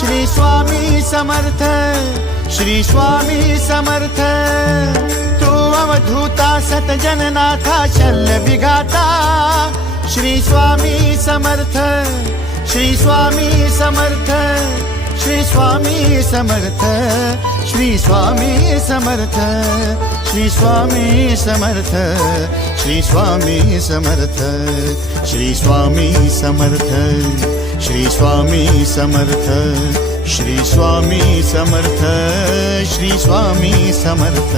श्री स्वामी समर्थ, श्री स्वामी समर्थ। तू अवधूता सतजननाथा शल्य विघाता, श्री स्वामी समर्थ, श्री स्वामी समर्थ, श्री स्वामी समर्थ, श्री स्वामी समर्थ, श्री स्वामी समर्थ, श्री स्वामी समर्थ, श्री स्वामी समर्थ, श्री स्वामी समर्थ, श्री स्वामी समर्थ, श्री स्वामी समर्थ,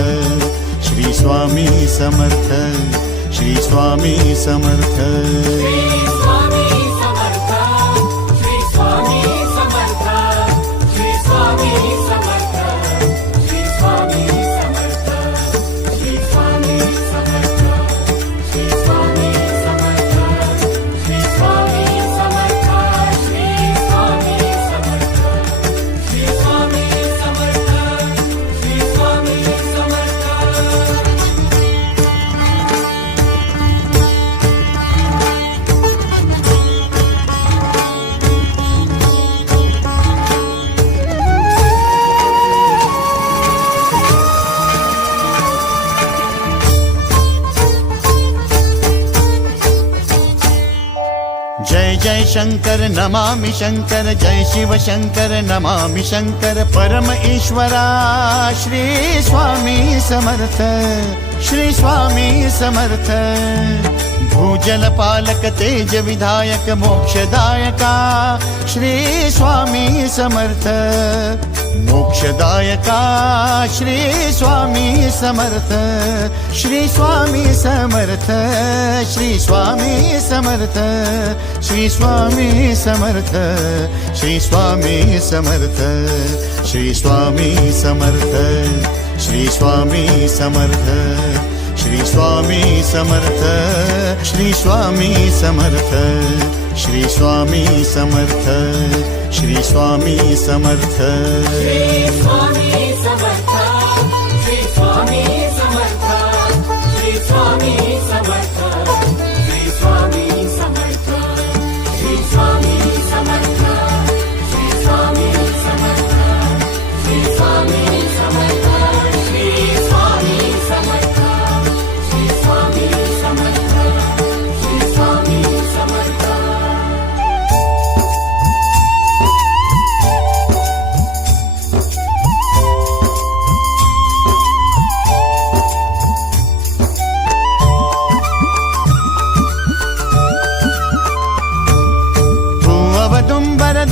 श्री स्वामी समर्थ, श्री स्वामी समर्थ। जय जय शंकर नमामि शंकर, जय शिव शंकर नमामि शंकर। परम ईश्वरा श्री स्वामी समर्थ, श्री स्वामी समर्थ। भूजल पालक तेज विधायक मोक्षदायका, श्री स्वामी समर्थ। मोक्षदायका श्री स्वामी समर्थ, श्री स्वामी समर्थ, श्री स्वामी समर्थ, श्री स्वामी समर्थ, श्री स्वामी समर्थ, श्री स्वामी समर्थ, श्री स्वामी समर्थ, श्री स्वामी समर्थ, श्री स्वामी समर्थ, श्री स्वामी समर्थ, श्री स्वामी समर्थ। श्री स्वामी समर्थ, श्री स्वामी समर्थ, श्री स्वामी समर्थ, श्री स्वामी समर्थ, श्री स्वामी समर्थ, श्री स्वामी समर्थ, श्री स्वामी समर्थ, श्री स्वामी समर्थ, श्री स्वामी समर्थ, श्री स्वामी समर्थ।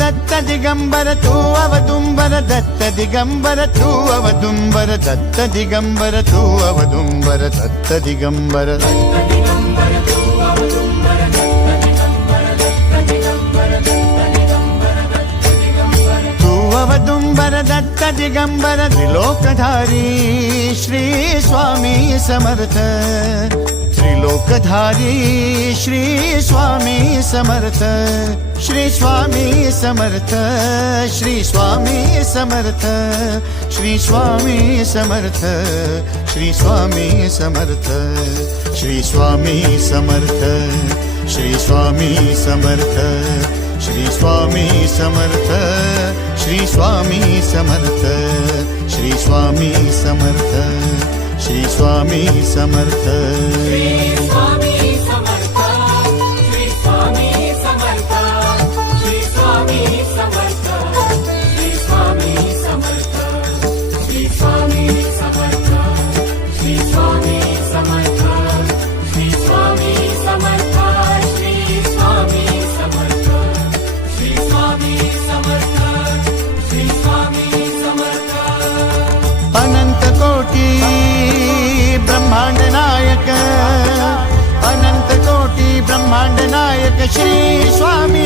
दत्त दिगंबर तू अवदुंबर, दत्त दिगंबर तू अवदुंबर, दत्त दिगंबर तू अवदुंबर, दत्त दिगंबर। तू अवदुंबर दत्त दिगंबर त्रिलोकधारी श्री स्वामी समर्थ। त्रिलोकधारी श्री स्वामी समर्थ, श्री स्वामी समर्थ, श्री स्वामी समर्थ, श्री स्वामी समर्थ, श्री स्वामी समर्थ, श्री स्वामी समर्थ, श्री स्वामी समर्थ, श्री स्वामी समर्थ, श्री स्वामी समर्थ, श्री स्वामी समर्थ, श्री स्वामी समर्थ। श्री स्वामी समर्थ, श्री स्वामी समर्थ, श्री स्वामी समर्थ, श्री स्वामी समर्थ, श्री स्वामी समर्थ, श्री स्वामी समर्थ, श्री स्वामी समर्थ, श्री स्वामी समर्थ, श्री स्वामी समर्थ, श्री स्वामी समर्थ। अनंत कोटी ब्रह्मांड नायक, अनंत कोटी ब्रह्मांड नायक श्री स्वामी